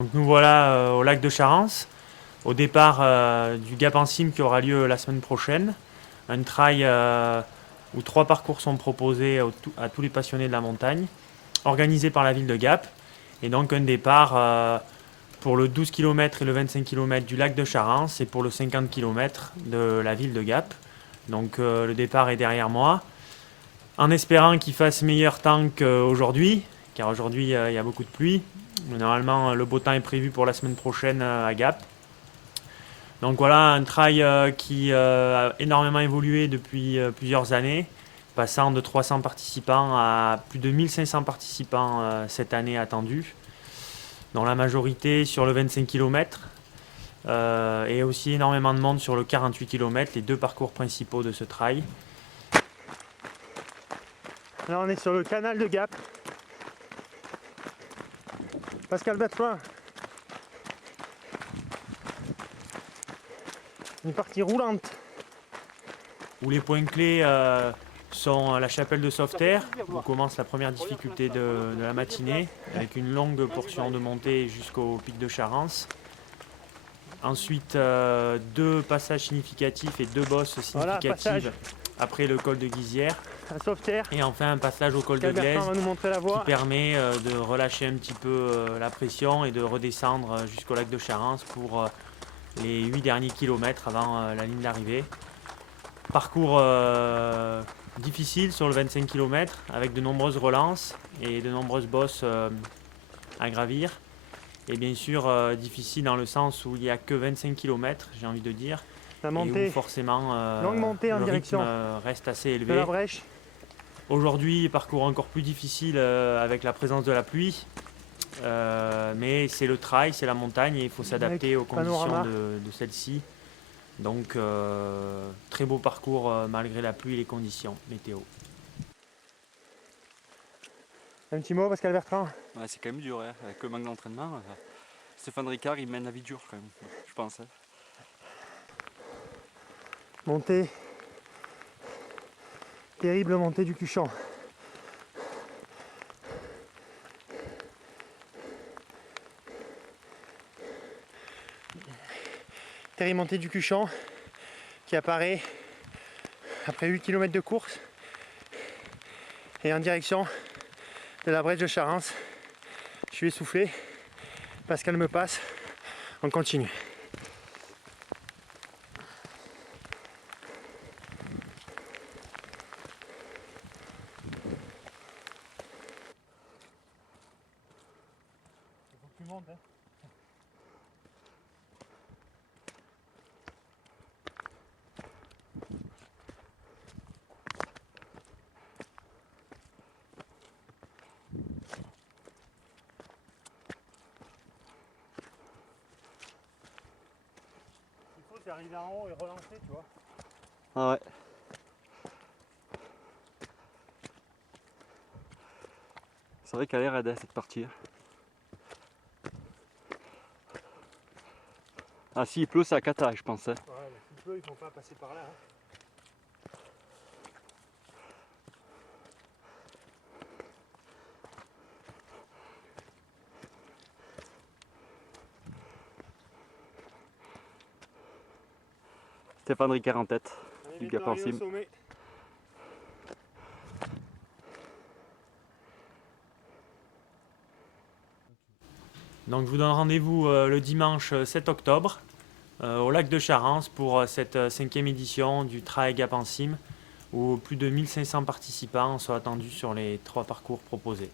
Donc nous voilà au lac de Charance, au départ du Gap en Cime qui aura lieu la semaine prochaine. Un trail où 3 parcours sont proposés à tous les passionnés de la montagne, organisé par la ville de Gap. Et donc un départ pour le 12 km et le 25 km du lac de Charance et pour le 50 km de la ville de Gap. Donc le départ est derrière moi, en espérant qu'il fasse meilleur temps qu'aujourd'hui, car aujourd'hui il y a beaucoup de pluie. Normalement, le beau temps est prévu pour la semaine prochaine à Gap. Donc voilà, un trail qui a énormément évolué depuis plusieurs années, passant de 300 participants à plus de 1500 participants cette année attendus, dont la majorité sur le 25 km et aussi énormément de monde sur le 48 km, les 2 parcours principaux de ce trail. Là on est sur le canal de Gap. Pascal Battoin. Une partie roulante. Où les points clés sont la chapelle de Sauveterre, où commence la première difficulté de la matinée, avec une longue portion de montée jusqu'au pic de Charance. Ensuite, 2 passages significatifs et 2 bosses significatives après le col de Guizière. À Sauveterre. Et enfin un passage au col de Glaise qui permet de relâcher un petit peu la pression et de redescendre jusqu'au lac de Charance pour les 8 derniers kilomètres avant la ligne d'arrivée. Parcours difficile sur le 25 km avec de nombreuses relances et de nombreuses bosses à gravir. Et bien sûr difficile dans le sens où il n'y a que 25 km, j'ai envie de dire, la montée, et où forcément longue montée en le direction rythme reste assez de élevé. la brèche. Aujourd'hui, parcours encore plus difficile avec la présence de la pluie, mais c'est le trail, c'est la montagne et il faut s'adapter aux conditions de celle-ci. Donc très beau parcours malgré la pluie et les conditions météo. Un petit mot Pascal Bertrand? Ouais, c'est quand même dur, hein, avec le manque d'entraînement. Stéphane Ricard il mène la vie dure quand même, je pense. Hein. Montée. Terrible montée du Cuchon. Terrible montée du Cuchon qui apparaît après 8 km de course et en direction de la brèche de Charance. Je suis essoufflé, Pascal me passe, on continue. Il faut que tu montes, hein. C'est arriver en haut et relancer, tu vois. Ah ouais. C'est vrai qu'elle a l'air raide cette partie. Ah si il pleut c'est à cata je pense. Hein. Ouais, mais s'il pleut, il ne faut pas passer par là. Hein. Stéphane Ricard en tête, du Gap en Cime. Donc je vous donne rendez-vous le dimanche 7 octobre au lac de Charance pour cette 5e édition du Trail Gap en Cime où plus de 1500 participants sont attendus sur les 3 parcours proposés.